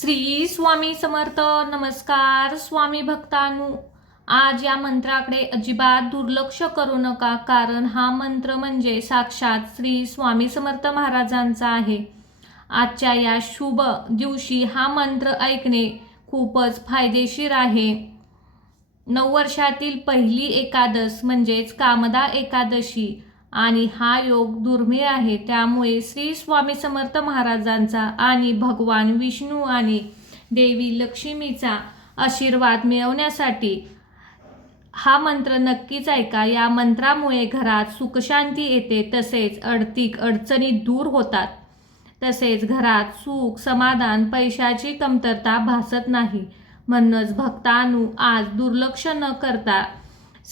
श्री स्वामी समर्थ. नमस्कार स्वामी भक्तांनो. आज या मंत्राकडे अजिबात दुर्लक्ष करू नका, कारण हा मंत्र म्हणजे साक्षात श्री स्वामी समर्थ महाराजांचा आहे. आजच्या या शुभ दिवशी हा मंत्र ऐकणे खूपच फायदेशीर आहे. नववर्षातील पहिली एकादश म्हणजेच कामदा एकादशी आणि हा योग दुर्मिळ आहे. त्यामुळे श्री स्वामी समर्थ महाराजांचा आणि भगवान विष्णू आणि देवी लक्ष्मीचा आशीर्वाद मिळवण्यासाठी हा मंत्र नक्कीच ऐका. या मंत्रामुळे घरात सुखशांती येते, तसेच आर्थिक अडचणी दूर होतात. तसेच घरात सुख, समाधान, पैशाची कमतरता भासत नाही. म्हणूनच भक्तांनो, आज दुर्लक्ष न करता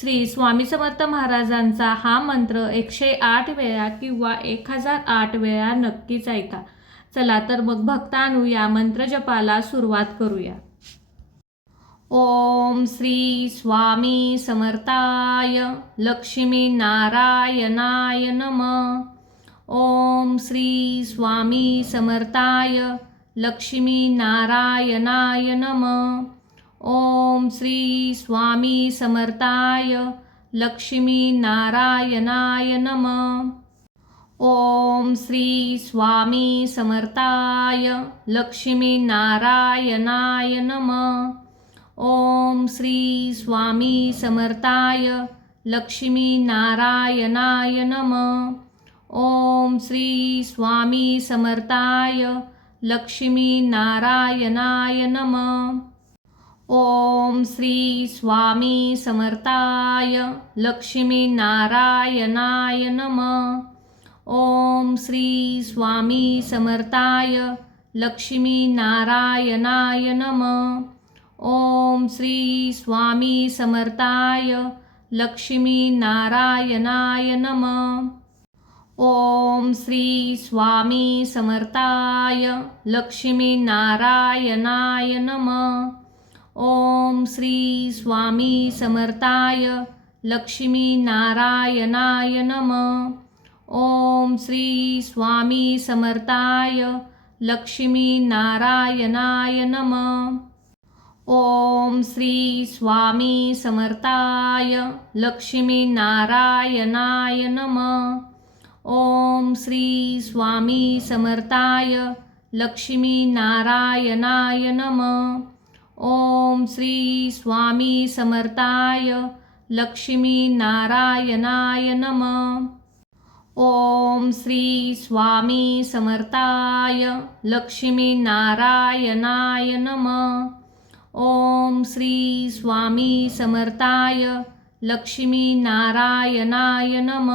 श्री स्वामी समर्थ महाराजांचा हा मंत्र 108 वेळा किंवा 1008 वेळा नक्कीच ऐका. चला तर मग भक्तांनो, या मंत्र जपाला सुरुवात करूया. ओम श्री स्वामी समर्थाय लक्ष्मी नारायणाय नमः. ओम श्री स्वामी समर्थाय लक्ष्मी नारायणाय नमः. ओम श्री स्वामी समर्थाय लक्ष्मी नारायणाय नमः. ओम श्री स्वामी समर्थाय लक्ष्मी नारायणाय नमः. ओम श्री स्वामी समर्थाय लक्ष्मी नारायणाय नमः. ओम श्री स्वामी समर्थाय लक्ष्मी नारायणाय नमः. ओम श्री स्वामी समर्थाय लक्ष्मी नारायणाय नमः. ओम श्री स्वामी समर्थाय लक्ष्मी नारायणाय नमः. ओम श्री स्वामी समर्थाय लक्ष्मी नारायणाय नमः. ओम श्री स्वामी समर्थाय लक्ष्मी नारायणाय नमः. ओम श्री स्वामी समर्थाय लक्ष्मी नारायणाय नमः. ओम श्री स्वामी समर्थाय लक्ष्मी नारायणाय नमः. ओम श्री स्वामी समर्थाय लक्ष्मी नारायणाय नमः. ओम श्री स्वामी समर्थाय लक्ष्मी नारायणाय नमः. ओम श्री स्वामी समर्थाय लक्ष्मी नारायणाय नमः. ओम श्री स्वामी समर्थाय लक्ष्मी नारायणाय नमः. ओम श्री स्वामी समर्थाय लक्ष्मी नारायणाय नमः.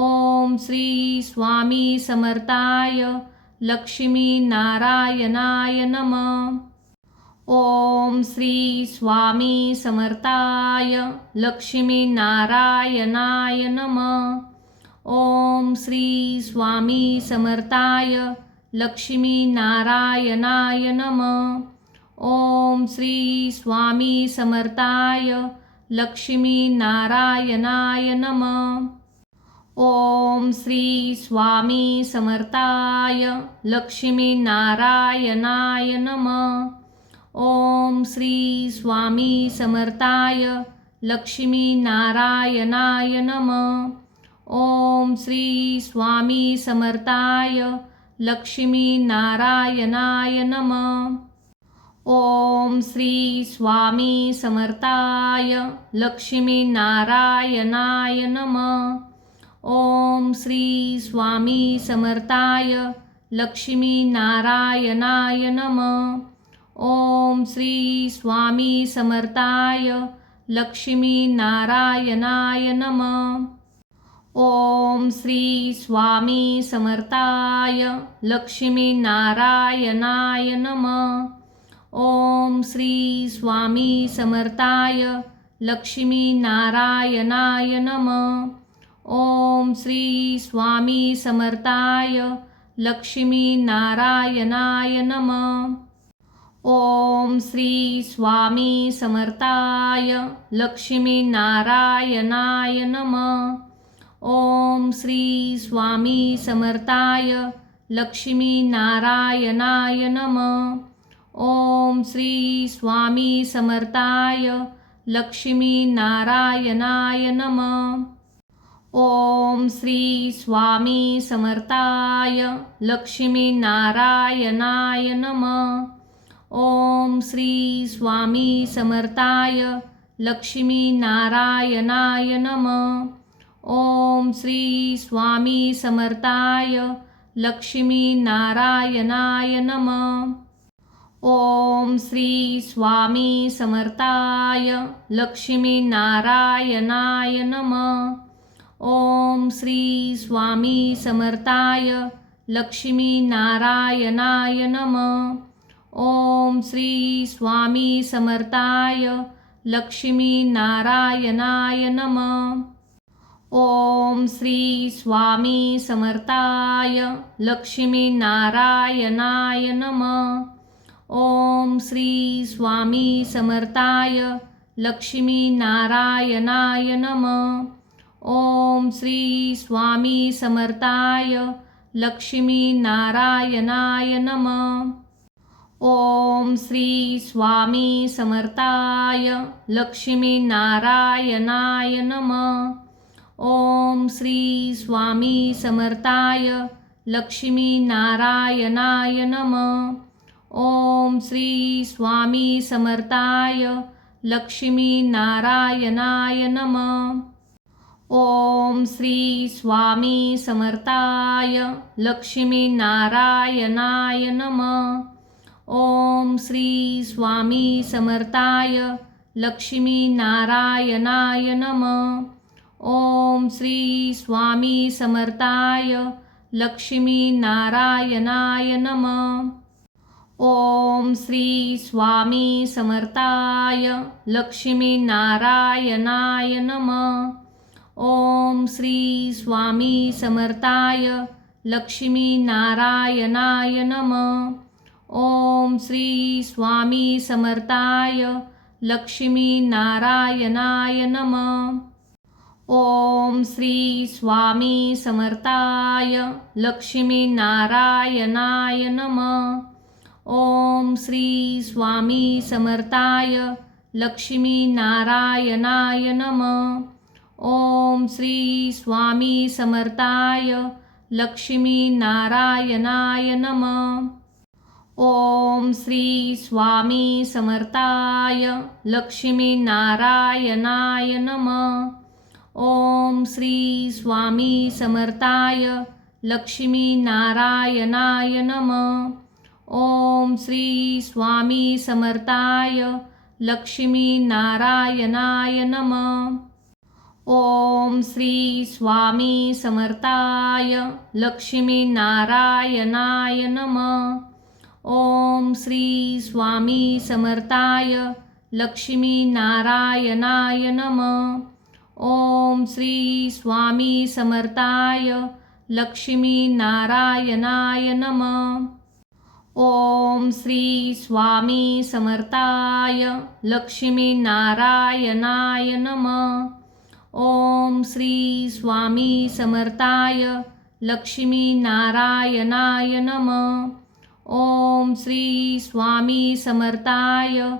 ओम श्री स्वामी समर्थाय लक्ष्मी नारायणाय नमः. ओम श्री स्वामी समर्थाय लक्ष्मी नारायणाय नमः. ओम श्री स्वामी समर्थाय लक्ष्मी नारायणाय नमः. ओम श्री स्वामी समर्थाय लक्ष्मी नारायणाय नमः. ओम श्री स्वामी समर्थाय लक्ष्मी नारायणाय नमः. ओम श्री स्वामी समर्थाय लक्ष्मी नारायणाय नमः. ओम श्री स्वामी समर्थाय लक्ष्मी नारायणाय नमः. ओम श्री स्वामी समर्थाय लक्ष्मी नारायणाय नमः. ओम श्री स्वामी समर्थाय लक्ष्मी नारायणाय नमः. ओम श्री स्वामी समर्थाय लक्ष्मी नारायणाय नमः. ओम श्री स्वामी समर्थाय लक्ष्मी नारायणाय नमः. ओम श्री स्वामी समर्थाय लक्ष्मी नारायणाय नमः. ओम श्री स्वामी समर्थाय लक्ष्मी नारायणाय नमः. ओम श्री स्वामी समर्थाय लक्ष्मी नारायणाय नमः. ओम श्री स्वामी समर्थाय लक्ष्मी नारायणाय नमः. ओम श्री स्वामी समर्थाय लक्ष्मी नारायणाय नमः। ओम श्री स्वामी समर्थाय लक्ष्मी नारायणाय नमः। ओम श्री स्वामी समर्थाय लक्ष्मी नारायणाय नमः। ओम श्री स्वामी समर्थाय लक्ष्मी नारायणाय नमः। ओम श्री स्वामी समर्थाय लक्ष्मी नारायणाय नमः। ओम श्री स्वामी समर्थाय लक्ष्मी नारायणाय नमः। ओम श्री स्वामी समर्थाय लक्ष्मी नारायणाय नमः। ओम श्री स्वामी समर्थाय लक्ष्मी नारायणाय नमः। ओम श्री स्वामी समर्थाय लक्ष्मी नारायणाय नमः। ओम श्री स्वामी समर्थाय लक्ष्मी नारायणाय नमः। ओम श्री स्वामी समर्थाय लक्ष्मी नारायणाय नमः। ओम श्री स्वामी समर्थाय लक्ष्मी नारायणाय नमः। ओम श्री स्वामी समर्थाय लक्ष्मी नारायणाय नमः। ओम श्री स्वामी समर्थाय लक्ष्मी नारायणाय नमः। ओम श्री स्वामी समर्थाय लक्ष्मी नारायणाय नमः। ओम श्री स्वामी समर्थाय लक्ष्मी नारायणाय नमः। ओम श्री स्वामी समर्थाय लक्ष्मी नारायणाय नमः। ओम श्री स्वामी समर्थाय लक्ष्मी नारायणाय नमः। ओम श्री स्वामी समर्थाय लक्ष्मी नारायणाय नमः। ओम श्री स्वामी समर्थाय लक्ष्मी नारायणाय नमः। ओम श्री स्वामी समर्थाय लक्ष्मी नारायणाय नमः। ओम श्री स्वामी समर्थाय लक्ष्मी नारायणाय नमः। ओम श्री स्वामी समर्थाय लक्ष्मी नारायणाय नमः। ओम श्री स्वामी समर्थाय लक्ष्मी नारायणाय नमः। ओम श्री स्वामी समर्थाय लक्ष्मी नारायणाय नमः। ओम श्री स्वामी समर्थाय लक्ष्मी नारायणाय नमः। ओम श्री स्वामी समर्थाय लक्ष्मी नारायणाय नमः। ओम श्री स्वामी समर्थाय लक्ष्मी नारायणाय नमः। ओम श्री स्वामी समर्थाय लक्ष्मी नारायणाय नमः। ओम श्री स्वामी समर्थाय लक्ष्मी नारायणाय नमः। ओम श्री स्वामी समर्थाय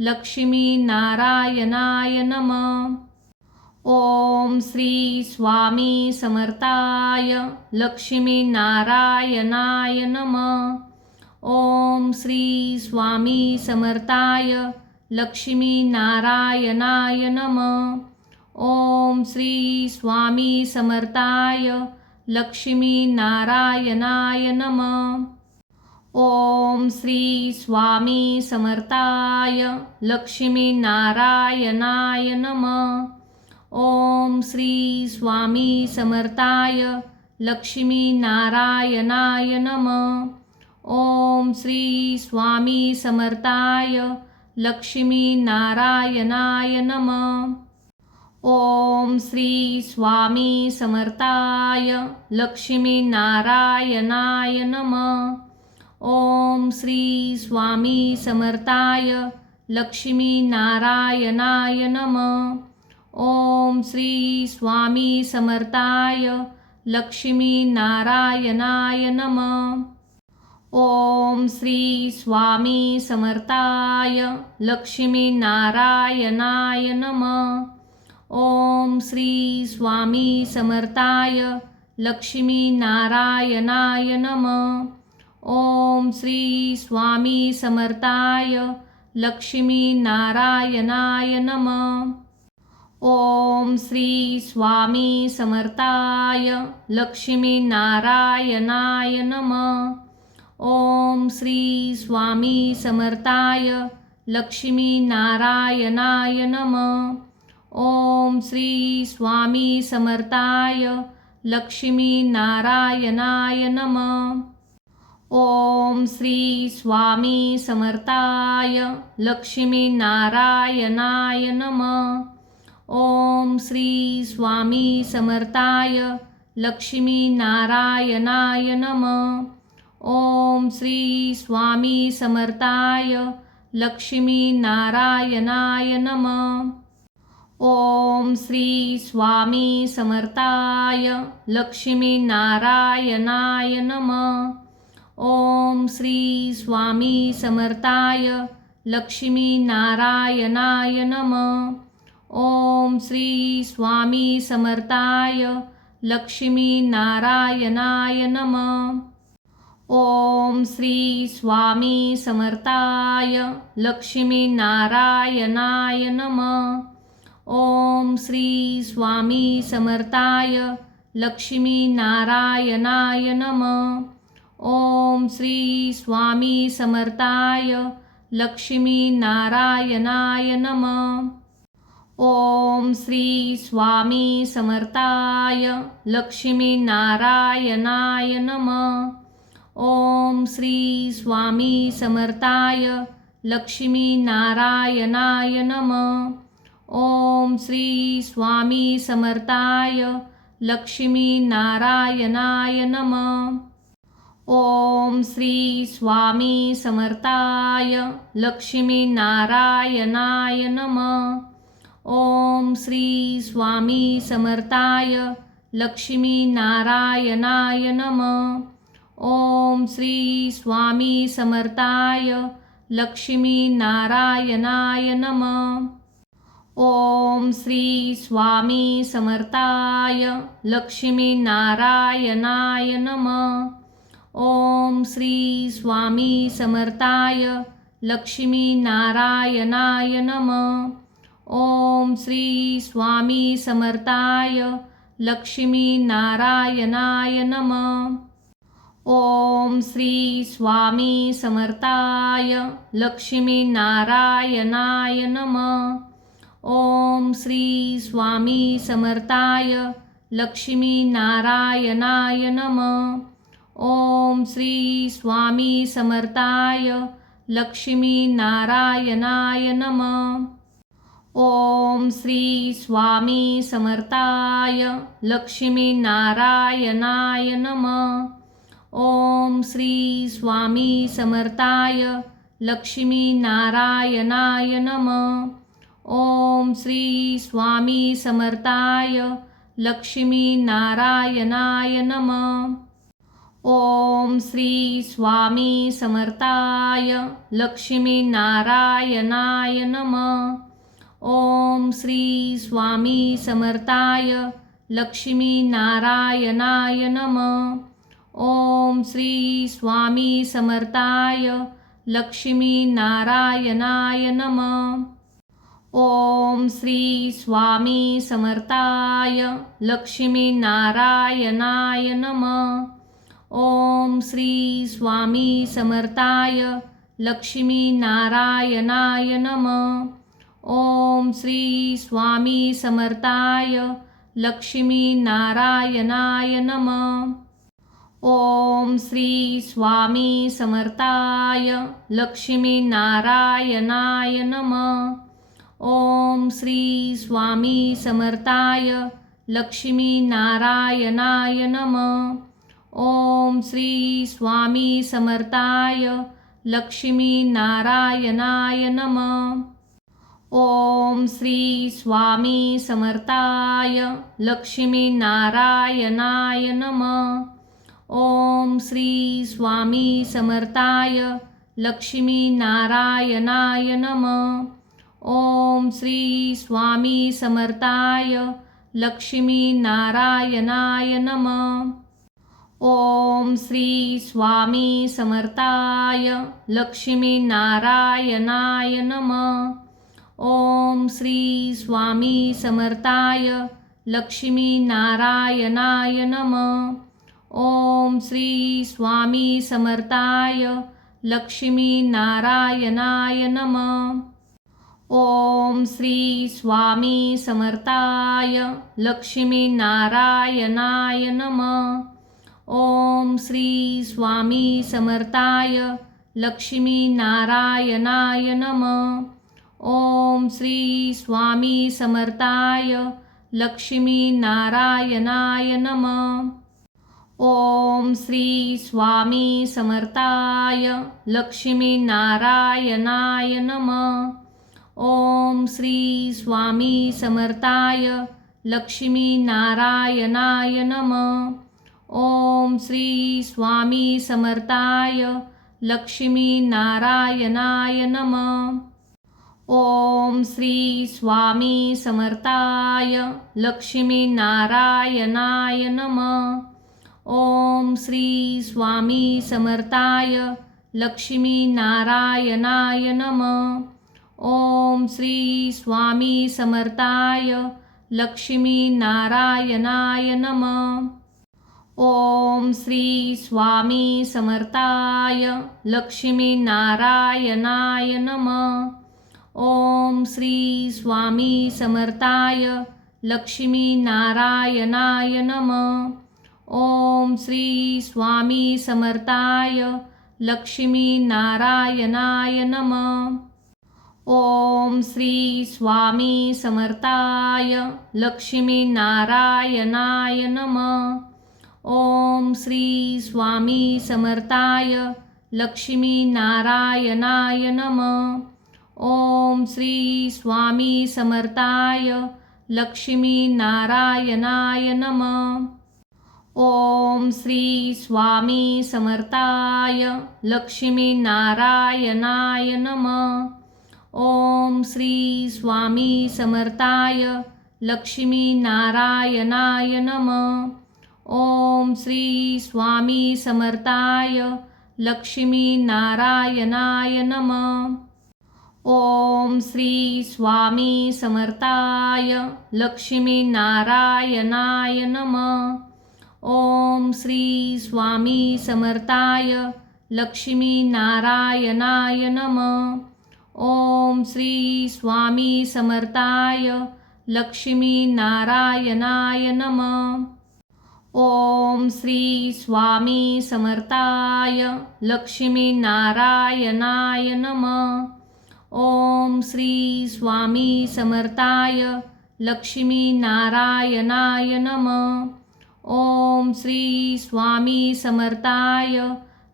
लक्ष्मी नारायणाय नमः। ओम श्री स्वामी समर्थाय लक्ष्मी नारायणाय नमः। ओम श्री स्वामी समर्थाय लक्ष्मी नारायणाय नमः। ओम श्री स्वामी समर्थाय लक्ष्मी नारायणाय नमः। ओम श्री स्वामी समर्थाय लक्ष्मी नारायणाय नमः। ओम श्री स्वामी समर्थाय लक्ष्मी नारायणाय नमः। ओम श्री स्वामी समर्थाय लक्ष्मी नारायणाय नमः। ओम श्री स्वामी समर्थाय लक्ष्मी नारायणाय नमः। ओम श्री स्वामी समर्थाय लक्ष्मी नारायणाय नमः। ओम श्री स्वामी समर्थाय लक्ष्मी नारायणाय नमः। ओम श्री स्वामी समर्थाय लक्ष्मी नारायणाय नमः. ओम श्री स्वामी समर्थाय लक्ष्मी नारायणाय नमः. ओम श्री स्वामी समर्थाय लक्ष्मी नारायणाय नमः. ओम श्री स्वामी समर्थाय लक्ष्मी नारायणाय नमः. ओम श्री स्वामी समर्थाय लक्ष्मी नारायणाय नमः. ओम श्री स्वामी समर्थाय लक्ष्मी नारायणाय नमः. ओम श्री स्वामी समर्थाय लक्ष्मी नारायणाय नमः. ओम श्री स्वामी समर्थाय लक्ष्मी नारायणाय नमः. ओम श्री स्वामी समर्थाय लक्ष्मी नारायणाय नमः. ओम श्री स्वामी समर्थाय लक्ष्मी नारायणाय नमः. ओम श्री स्वामी समर्थाय लक्ष्मी नारायणाय नमः. ओम श्री स्वामी समर्थाय लक्ष्मी नारायणाय नमः. ओम श्री स्वामी समर्थाय लक्ष्मी नारायणाय नमः. ओम श्री स्वामी समर्थाय लक्ष्मी नारायणाय नमः. ओम श्री स्वामी समर्थाय लक्ष्मी नारायणाय नमः. ओम श्री स्वामी समर्थाय लक्ष्मी नारायणाय नमः. ओम श्री स्वामी समर्थाय लक्ष्मी नारायणाय नमः. ओम श्री स्वामी समर्थाय लक्ष्मी नारायणाय नमः. ओम श्री स्वामी समर्थाय लक्ष्मी नारायणाय नमः. ओम श्री स्वामी समर्थाय लक्ष्मी नारायणाय नमः. ओम श्री स्वामी समर्थाय लक्ष्मी नारायणाय नमः. ओम श्री स्वामी समर्थाय लक्ष्मी नारायणाय नमः. ओम श्री स्वामी समर्थाय लक्ष्मी नारायणाय नमः. ओम श्री स्वामी समर्थाय लक्ष्मी नारायणाय नमः. ओम श्री स्वामी समर्थाय लक्ष्मी नारायणाय नमः. ओम श्री स्वामी समर्थाय लक्ष्मी नारायणाय नमः. ओम श्री स्वामी समर्थाय लक्ष्मी नारायणाय नमः. ओम श्री स्वामी समर्थाय लक्ष्मी नारायणाय नमः. ओम श्री स्वामी समर्थाय लक्ष्मी नारायणाय नमः. ओम श्री स्वामी समर्थाय लक्ष्मी नारायणाय नमः. ओम श्री स्वामी समर्थाय लक्ष्मी नारायणाय नमः. ओम श्री स्वामी समर्थाय लक्ष्मी नारायणाय नमः. ओम श्री स्वामी समर्थाय लक्ष्मी नारायणाय नमः. ओम श्री स्वामी समर्थाय लक्ष्मी नारायणाय नमः. ओम श्री स्वामी समर्थाय लक्ष्मी नारायणाय नमः. ओम श्री स्वामी समर्थाय लक्ष्मी नारायणाय नमः. ओम श्री स्वामी समर्थाय लक्ष्मी नारायणाय नमः. ओम श्री स्वामी समर्थाय लक्ष्मी नारायणाय नमः. ओम श्री स्वामी समर्थाय लक्ष्मी नारायणाय नमः. ओम श्री स्वामी समर्थाय लक्ष्मी नारायणाय नमः. ओम ओम श्री स्वामी समर्थाय लक्ष्मी नारायणाय नमः. ओम श्री स्वामी समर्थाय लक्ष्मी नारायणाय नमः. ओम श्री स्वामी समर्थाय लक्ष्मी नारायणाय नमः. ओम श्री स्वामी समर्थाय लक्ष्मी नारायणाय नमः. ओम श्री स्वामी समर्थाय लक्ष्मी नारायणाय नमः. ओम श्री स्वामी समर्थाय लक्ष्मी नारायणाय नमः. ओम श्री स्वामी समर्थाय लक्ष्मी नारायणाय नमः. ओम श्री स्वामी समर्थाय लक्ष्मी नारायणाय नमः. ओम श्री स्वामी समर्थाय लक्ष्मी नारायणाय नमः. ओम श्री स्वामी समर्थाय लक्ष्मी नारायणाय नमः. ओम श्री स्वामी समर्थाय लक्ष्मी नारायणाय नमः. ओम श्री स्वामी समर्थाय लक्ष्मी नारायणाय नमः. ओम श्री स्वामी समर्थाय लक्ष्मी नारायणाय नमः. ओम श्री स्वामी समर्थाय लक्ष्मी नारायणाय नमः. ओम श्री स्वामी समर्थाय लक्ष्मी नारायणाय नमः. ओम श्री स्वामी समर्थाय लक्ष्मी नारायणाय नमः. ओम श्री स्वामी समर्थाय लक्ष्मी नारायणाय नमः. ओम श्री स्वामी समर्थाय लक्ष्मी नारायणाय नमः. ओम श्री स्वामी समर्थाय लक्ष्मी नारायणाय नमः. ओम श्री स्वामी समर्थाय लक्ष्मी नारायणाय नमः. ओम श्री स्वामी समर्थाय लक्ष्मी नारायणाय नमः. ओम श्री स्वामी समर्थाय लक्ष्मी नारायणाय नमः. ओम श्री स्वामी समर्थाय लक्ष्मी नारायणाय नमः. ओम श्री स्वामी समर्थाय लक्ष्मी नारायणाय नमः. ओम श्री स्वामी समर्थाय लक्ष्मी नारायणाय नमः. ओम श्री स्वामी समर्थाय लक्ष्मी नारायणाय नमः. ओम श्री स्वामी समर्थाय लक्ष्मी नारायणाय नमः. ओम श्री स्वामी समर्थाय लक्ष्मी नारायणाय नमः. ओम श्री स्वामी समर्थाय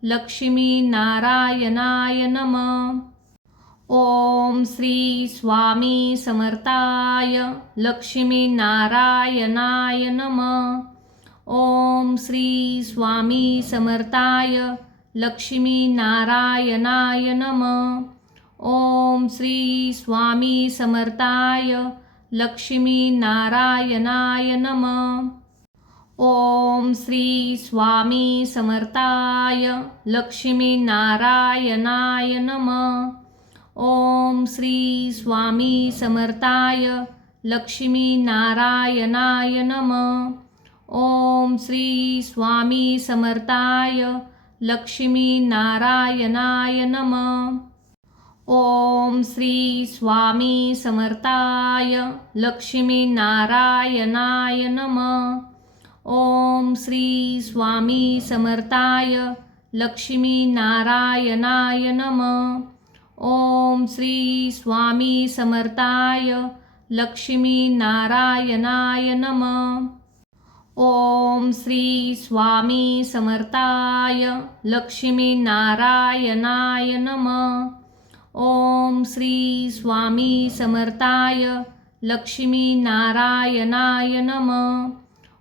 लक्ष्मी नारायणाय नमः. ओम श्री स्वामी समर्थाय लक्ष्मी नारायणाय नमः. ओम श्री स्वामी समर्थाय लक्ष्मी नारायणाय नमः. ओम श्री स्वामी समर्थाय लक्ष्मी नारायणाय नमः. ओम श्री स्वामी समर्थाय लक्ष्मी नारायणाय नमः. ओम श्री स्वामी समर्थाय लक्ष्मी नारायणाय नमः. ओम श्री स्वामी समर्थाय लक्ष्मी नारायणाय नमः. ओम श्री स्वामी समर्थाय लक्ष्मी नारायणाय नमः. ओम श्री स्वामी समर्थाय लक्ष्मी नारायणाय नमः. ओम श्री स्वामी समर्थाय लक्ष्मी नारायणाय नमः. ओम श्री स्वामी समर्थाय लक्ष्मी नारायणाय नमः. ओम श्री स्वामी समर्थाय लक्ष्मी नारायणाय नमः.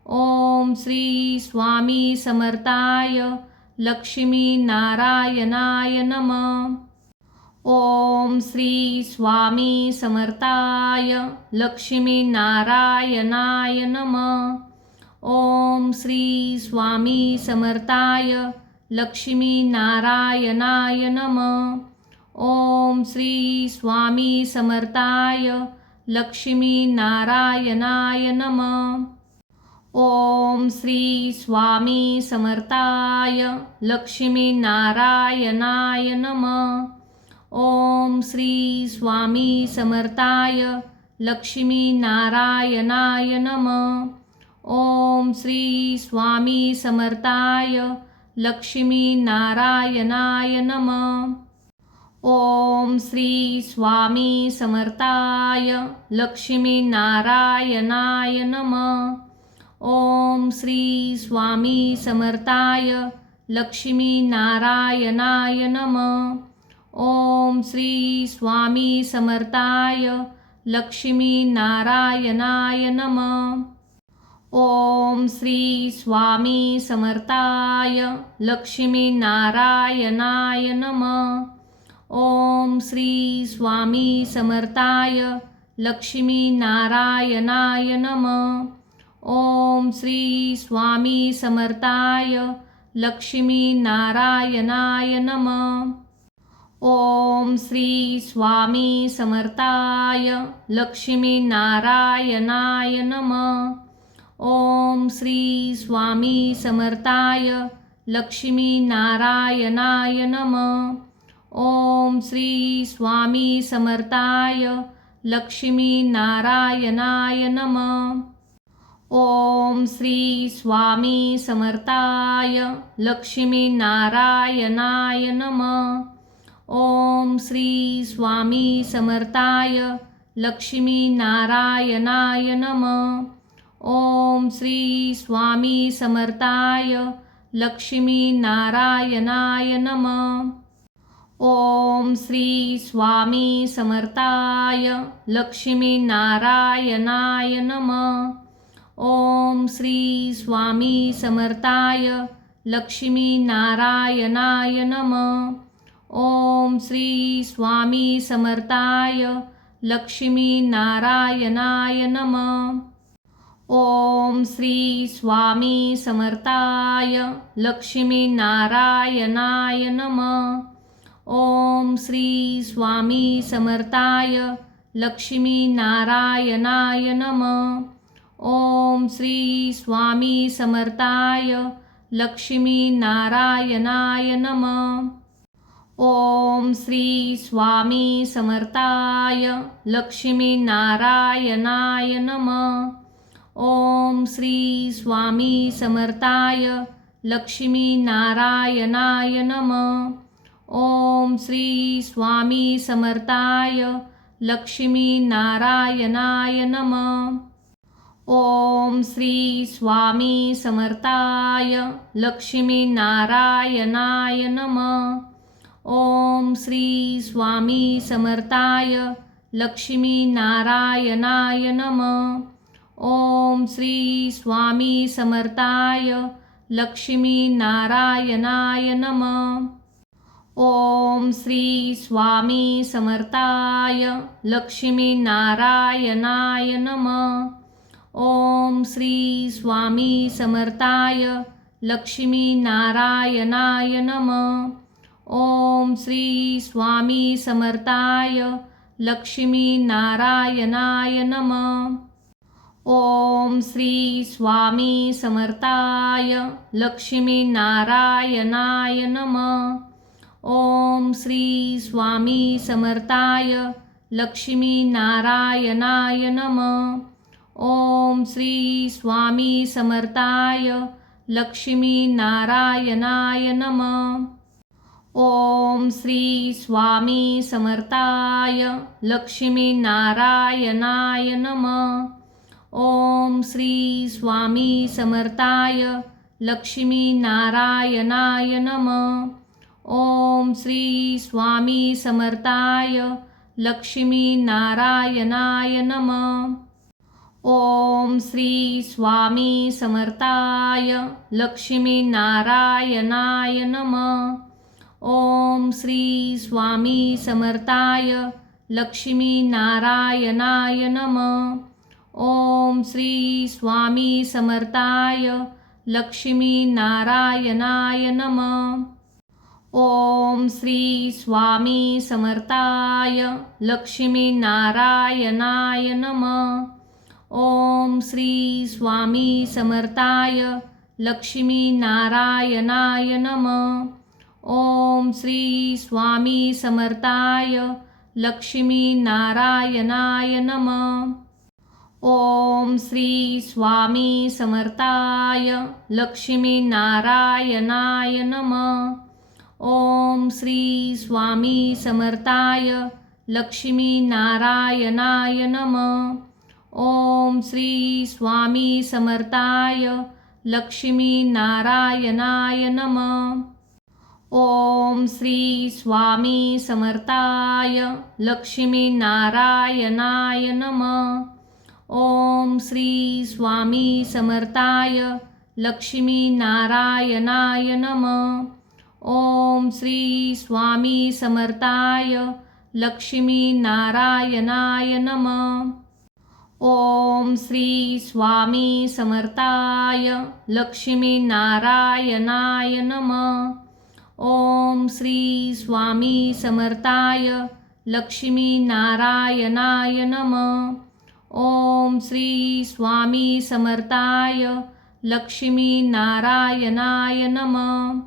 ओम श्री स्वामी समर्थाय लक्ष्मीनारायणाय नमः. ओम श्री स्वामी समर्थाय लक्ष्मीनारायणाय नमः. ओम श्री स्वामी समर्थाय लक्ष्मीनारायणाय नमः. ओम श्री स्वामी समर्थाय लक्ष्मीनारायणाय नमः. ओम श्री स्वामी समर्थाय लक्ष्मीनारायणाय नमः. ओम श्री स्वामी समर्थाय लक्ष्मीनारायणाय नमः. ओम श्री स्वामी समर्थाय लक्ष्मीनारायणाय नमः. ओम श्री स्वामी समर्थाय लक्ष्मीनारायणाय नमः. ओम श्री स्वामी समर्थाय लक्ष्मीनारायणाय नमः. ओम श्री स्वामी समर्थाय लक्ष्मीनारायणाय नमः. ओम श्री स्वामी समर्थाय लक्ष्मीनारायणाय नमः. ओम श्री स्वामी समर्थाय लक्ष्मीनारायणाय नमः. ओम श्री स्वामी समर्थाय लक्ष्मीनारायणाय नमः. ओम श्री स्वामी समर्थाय लक्ष्मीनारायणाय नमः. ओम श्री स्वामी समर्थाय लक्ष्मीनारायणाय नमः. ओम श्री स्वामी समर्थाय लक्ष्मीनारायणाय नमः. ओम श्री स्वामी समर्थाय लक्ष्मीनारायणाय नमः. ओम श्री स्वामी समर्थाय लक्ष्मीनारायणाय नमः. ओम श्री स्वामी समर्थाय लक्ष्मीनारायणाय नमः. ओम श्री स्वामी समर्थाय लक्ष्मीनारायणाय नमः. ओम श्री स्वामी समर्थाय लक्ष्मीनारायणाय नमः. ओम श्री स्वामी समर्थाय लक्ष्मीनारायणाय नमः. ओम श्री स्वामी समर्थाय लक्ष्मीनारायणाय नमः. ओम श्री स्वामी समर्थाय लक्ष्मीनारायणाय नमः. ओम श्री स्वामी समर्थाय लक्ष्मीनारायणाय नमः. ओम श्री स्वामी समर्थाय लक्ष्मीनारायणाय नमः. ओम श्री स्वामी समर्थाय लक्ष्मीनारायणाय नमः. ओम श्री स्वामी समर्थाय लक्ष्मीनारायणाय नमः. ओम श्री स्वामी समर्थाय लक्ष्मीनारायणाय नमः. ओम श्री स्वामी समर्थाय लक्ष्मीनारायणाय नमः. ओम श्री स्वामी समर्थाय लक्ष्मीनारायणाय नमः. ओम श्री स्वामी समर्थाय लक्ष्मीनारायणाय नमः. ओम श्री स्वामी समर्थाय लक्ष्मीनारायणाय नमः. ओम श्री स्वामी समर्थाय लक्ष्मीनारायणाय नमः. ओम श्री स्वामी समर्थाय लक्ष्मीनारायणाय नमः. ओम श्री स्वामी समर्थाय लक्ष्मीनारायणाय नमः. ओम श्री स्वामी समर्थाय लक्ष्मीनारायणाय नमः. ओम श्री स्वामी समर्थाय लक्ष्मीनारायणाय नमः. ओम श्री स्वामी समर्थाय लक्ष्मीनारायणाय नमः. ओम श्री स्वामी समर्थाय लक्ष्मीनारायणाय नमः. ओम श्री स्वामी समर्थाय लक्ष्मी नारायणाय नमः. ओम श्री स्वामी समर्थाय लक्ष्मी नारायणाय नमः. ओम श्री स्वामी समर्थाय लक्ष्मी नारायणाय नमः. ओम श्री स्वामी समर्थाय लक्ष्मी नारायणाय नमः. ओम श्री स्वामी समर्थाय लक्ष्मी नारायणाय नमः. ओम श्री स्वामी समर्थाय लक्ष्मी नारायणाय नमः. ओम श्री स्वामी समर्थाय लक्ष्मी नारायणाय नमः. ओम श्री स्वामी समर्थाय लक्ष्मी नारायणाय नमः. ओम श्री स्वामी समर्थाय लक्ष्मी नारायणाय नमः. ओम श्री स्वामी समर्थाय लक्ष्मी नारायणाय नमः. ओम श्री स्वामी समर्थाय लक्ष्मी नारायणाय नमः. ओम श्री स्वामी समर्थाय लक्ष्मी नारायणाय नमः. ओम श्री स्वामी समर्थाय लक्ष्मी नारायणाय नमः. ओम श्री स्वामी समर्थाय लक्ष्मी नारायणाय नमः. ओम श्री स्वामी समर्थाय लक्ष्मी नारायणाय नमः.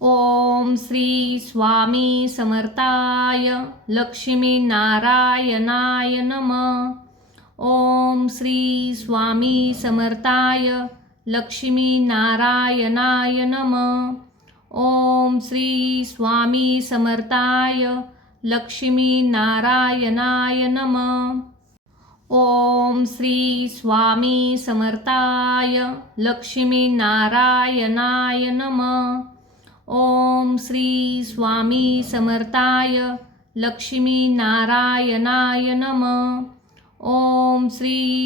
ओम श्री स्वामी समर्थाय लक्ष्मी नारायणाय नमः. ओम श्री स्वामी समर्थाय लक्ष्मी नारायणाय नमः. ओम श्री स्वामी समर्थाय लक्ष्मी नारायणाय नमः. ओम श्री स्वामी समर्थाय लक्ष्मी नारायणाय नमः. ओम श्री स्वामी समर्थाय लक्ष्मी नारायणाय नमः. ओम श्री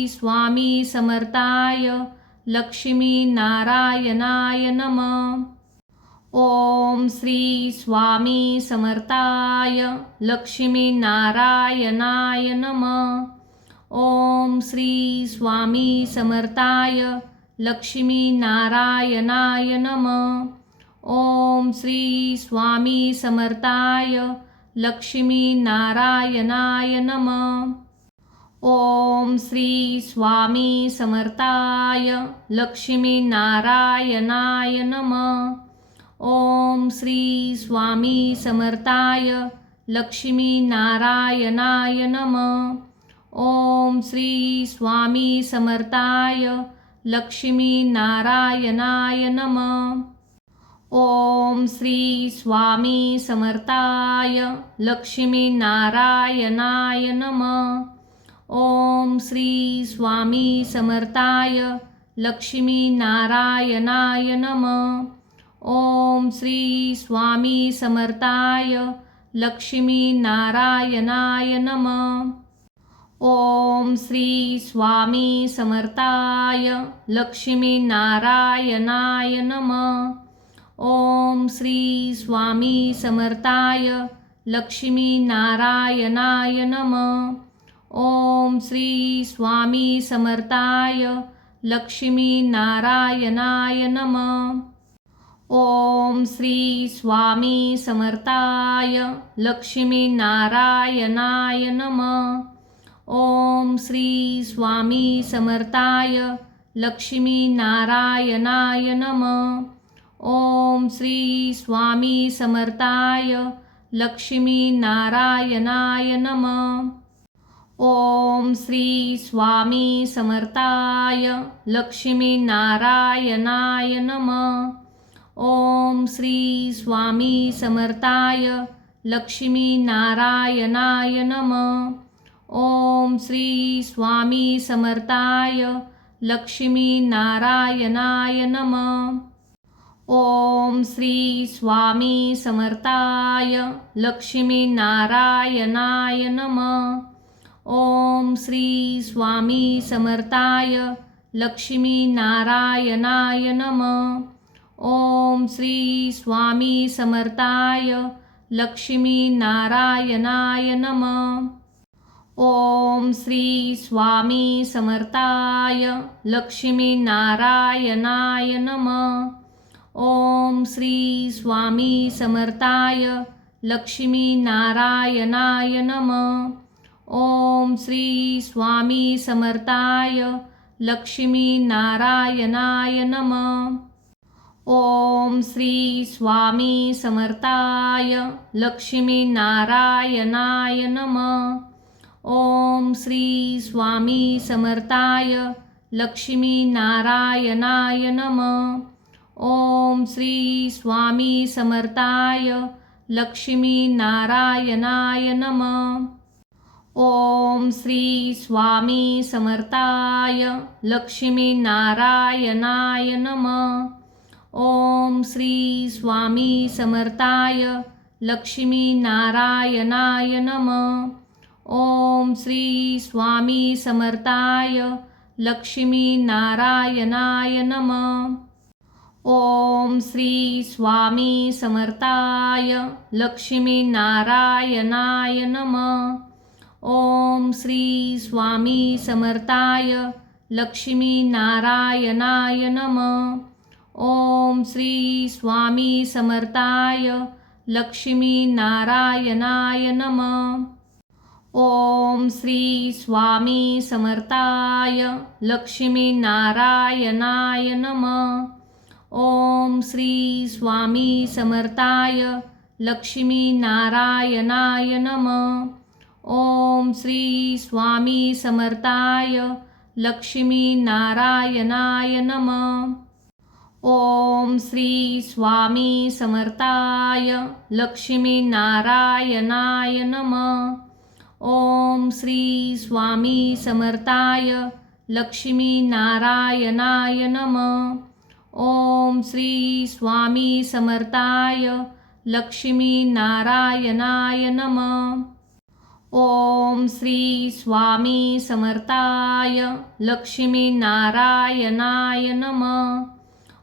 स्वामी समर्थाय लक्ष्मी नारायणाय नमः. ओम श्री स्वामी समर्थाय लक्ष्मी नारायणाय नमः. ओम श्री स्वामी समर्थाय लक्ष्मी नारायणाय नमः. ओम श्री स्वामी समर्थाय लक्ष्मी नारायणाय नमः. ओम श्री स्वामी समर्थाय लक्ष्मी नारायणाय नमः. ओम श्री स्वामी समर्थाय लक्ष्मी नारायणाय नमः. ओम श्री स्वामी समर्थाय लक्ष्मी नारायणाय नमः. ओम श्री स्वामी समर्थाय लक्ष्मी नारायणाय नमः. ओम श्री स्वामी समर्थाय लक्ष्मी नारायणाय नमः. ओम श्री स्वामी समर्थाय लक्ष्मी नारायणाय नमः. ओम श्री स्वामी समर्थाय लक्ष्मी नारायणाय नमः. ओम श्री स्वामी समर्थाय लक्ष्मी नारायणाय नमः. ओम श्री स्वामी समर्थाय लक्ष्मी नारायणाय नमः. ओम श्री स्वामी समर्थाय लक्ष्मी नारायणाय नमः. ओम श्री स्वामी समर्थाय लक्ष्मी नारायणाय नमः. ओम श्री स्वामी समर्थाय लक्ष्मी नारायणाय नमः. ओम श्री स्वामी समर्थाय लक्ष्मी नारायणाय नमः. ओम श्री स्वामी समर्थाय लक्ष्मी नारायणाय नमः. ओम श्री स्वामी समर्थाय लक्ष्मी नारायणाय नमः. ओम श्री स्वामी समर्थाय लक्ष्मी नारायणाय नमः. ओम श्री स्वामी समर्थाय लक्ष्मी नारायणाय नमः. ओम श्री स्वामी समर्थाय लक्ष्मी नारायणाय नमः. ओम श्री स्वामी समर्थाय लक्ष्मी नारायणाय नमः. ओम श्री स्वामी समर्थाय लक्ष्मी नारायणाय नमः. ओम श्री स्वामी समर्थाय लक्ष्मी नारायणाय नमः. ओम श्री स्वामी समर्थाय लक्ष्मी नारायणाय नमः. ओम श्री स्वामी समर्थाय लक्ष्मी नारायणाय नमः. ओम श्री स्वामी समर्थाय लक्ष्मी नारायणाय नमः. ओम श्री स्वामी समर्थाय लक्ष्मी नारायणाय नमः. ओम श्री स्वामी समर्थाय लक्ष्मी नारायणाय नमः. ओम श्री स्वामी समर्थाय लक्ष्मी नारायणाय नमः. ओम श्री स्वामी समर्थाय लक्ष्मी नारायणाय नमः. ओम श्री स्वामी समर्थाय लक्ष्मी नारायणाय नमः. ओम श्री स्वामी समर्थाय लक्ष्मी नारायणाय नमः. ओम श्री स्वामी समर्थाय लक्ष्मी नारायणाय नमः. ओम श्री स्वामी समर्थाय लक्ष्मी नारायणाय नमः. ओम श्री स्वामी समर्थाय लक्ष्मी नारायणाय नमः. ओम श्री स्वामी समर्थाय लक्ष्मी नारायणाय नमः. ओम श्री स्वामी समर्थाय लक्ष्मी नारायणाय नमः. ओम श्री स्वामी समर्थाय लक्ष्मी नारायणाय नमः. ओम श्री स्वामी समर्थाय लक्ष्मी नारायणाय नमः.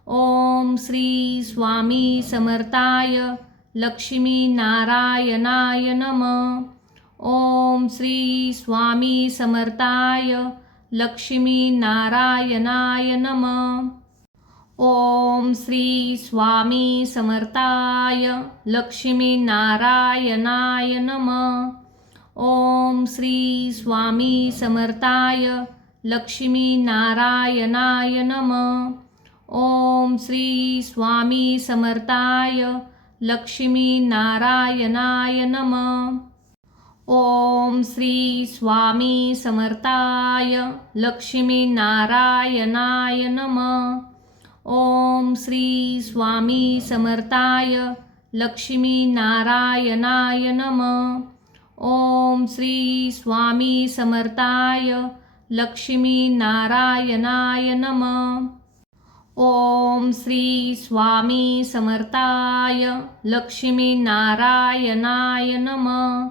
ओम श्री स्वामी समर्थाय लक्ष्मी नारायणाय नमः. ओम श्री स्वामी समर्थाय लक्ष्मी नारायणाय नमः. ओम श्री स्वामी समर्थाय लक्ष्मी नारायणाय नमः. ओम श्री स्वामी समर्थाय लक्ष्मी नारायणाय नमः. ओम श्री स्वामी समर्थाय लक्ष्मी नारायणाय नमः. ओम श्री स्वामी समर्थाय लक्ष्मी नारायणाय नमः. ओम श्री स्वामी समर्थाय लक्ष्मी नारायणाय नमः. ओम श्री स्वामी समर्थाय लक्ष्मी नारायणाय नमः. ओम श्री स्वामी समर्थाय लक्ष्मी नारायणाय नमः.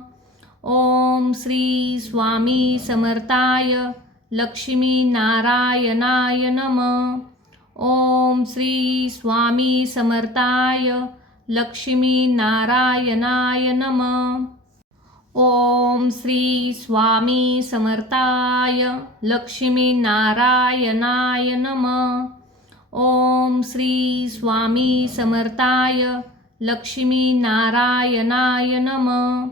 ओम श्री स्वामी समर्थाय लक्ष्मी नारायणाय नमः. ओम श्री स्वामी समर्थाय लक्ष्मी नारायणाय नमः. ओम श्री स्वामी समर्थाय लक्ष्मी नारायणाय नमः. ओम श्री स्वामी समर्थाय लक्ष्मी नारायणाय नमः.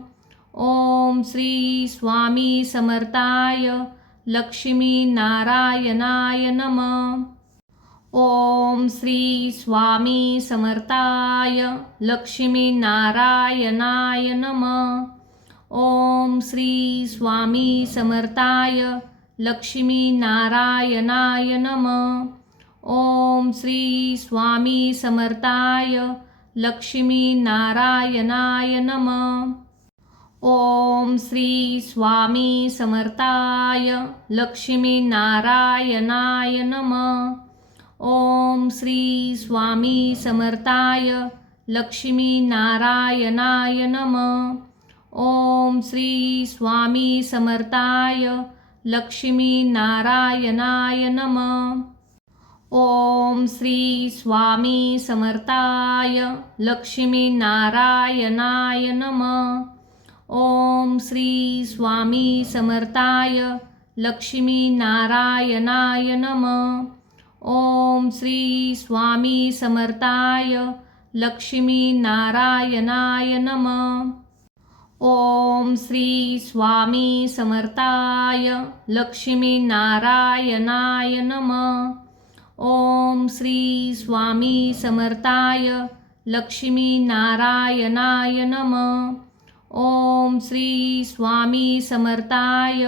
ओम श्री स्वामी समर्थाय लक्ष्मी नारायणाय नमः. ओम श्री स्वामी समर्थाय लक्ष्मी नारायणाय नमः. ओम श्री स्वामी समर्थाय लक्ष्मी नारायणाय नमः. ओम श्री स्वामी समर्थाय लक्ष्मी नारायणाय नमः. ओम श्री स्वामी समर्थाय लक्ष्मी नारायणाय नमः. ओम श्री स्वामी समर्थाय लक्ष्मी नारायणाय नमः. ओम श्री स्वामी समर्थाय लक्ष्मी नारायणाय नमः। ओम श्री स्वामी समर्थाय लक्ष्मी नारायणाय नमः। ओम श्री स्वामी समर्थाय लक्ष्मी नारायणाय नमः। ओम श्री स्वामी समर्थाय लक्ष्मी नारायणाय नमः। ओम श्री स्वामी समर्थाय लक्ष्मी नारायणाय नमः। ओम श्री स्वामी समर्थाय लक्ष्मी नारायणाय नमः। ओम श्री स्वामी समर्थाय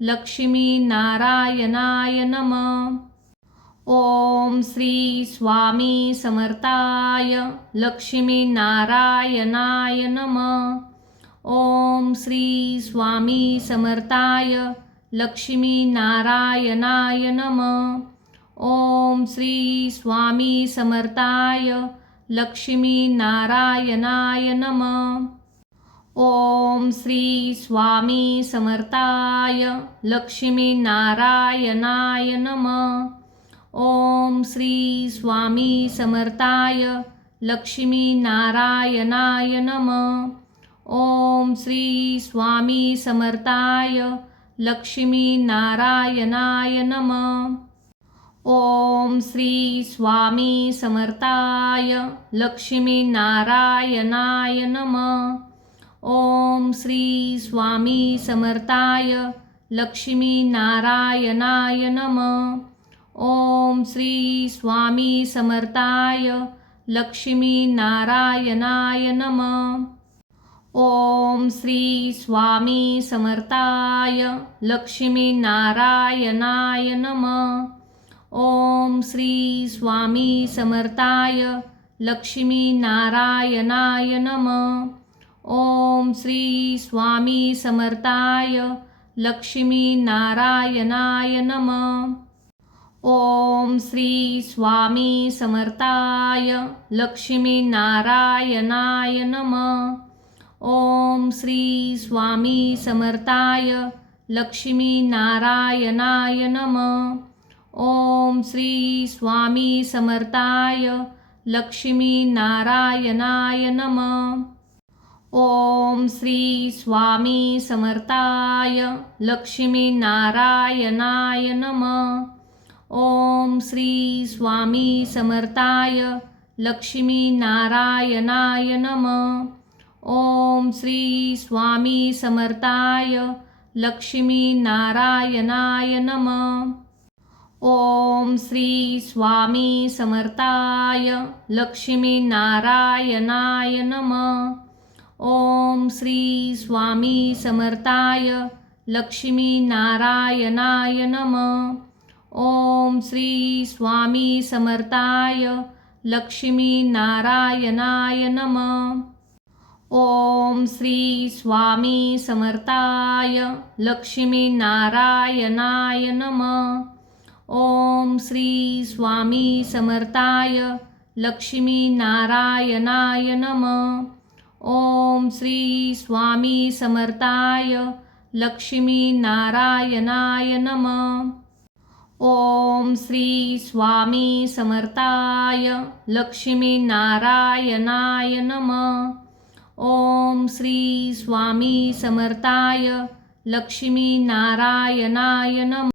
लक्ष्मी नारायणाय नमः। ओम श्री स्वामी समर्थाय लक्ष्मी नारायणाय नमः। ओम श्री स्वामी समर्थाय लक्ष्मी नारायणाय नमः। ओम श्री स्वामी समर्थाय लक्ष्मी नारायणाय नमः। ओम श्री स्वामी समर्थाय लक्ष्मी नारायणाय नमः। ओम श्री स्वामी समर्थाय लक्ष्मी नारायणाय नमः। ओम श्री स्वामी समर्थाय लक्ष्मी नारायणाय नमः। ओम श्री स्वामी समर्थाय लक्ष्मी नारायणाय नमः। ओम श्री स्वामी समर्थाय लक्ष्मी नारायणाय नमः। ओम श्री स्वामी समर्थाय लक्ष्मी नारायणाय नमः। ओम श्री स्वामी समर्थाय लक्ष्मी नारायणाय नमः। ओम श्री स्वामी समर्थाय लक्ष्मी नारायणाय नमः। ओम श्री स्वामी समर्थाय लक्ष्मी नारायणाय नमः। ओम श्री स्वामी समर्थाय लक्ष्मी नारायणाय नमः। ओम श्री स्वामी समर्थाय लक्ष्मी नारायणाय नमः। ओम श्री स्वामी समर्थाय लक्ष्मी नारायणाय नमः। ओम श्री स्वामी समर्थाय लक्ष्मी नारायणाय नमः। ओम श्री स्वामी समर्थाय लक्ष्मी नारायणाय नमः। ओम श्री स्वामी समर्थाय लक्ष्मी नारायणाय नमः। ओम श्री स्वामी समर्थाय लक्ष्मी नारायणाय नमः। ओम श्री स्वामी समर्थाय लक्ष्मी नारायणाय नमः। ओम श्री स्वामी समर्थाय लक्ष्मी नारायणाय नमः। ओम श्री स्वामी समर्थाय लक्ष्मी नारायणाय नमः। ओम श्री स्वामी समर्थाय लक्ष्मी नारायणाय नमः। ओम श्री स्वामी समर्थाय लक्ष्मी नारायणाय नमः। ओम श्री स्वामी समर्थाय लक्ष्मी नारायणाय नमः। ओम श्री स्वामी समर्थाय लक्ष्मी नारायणाय नमः।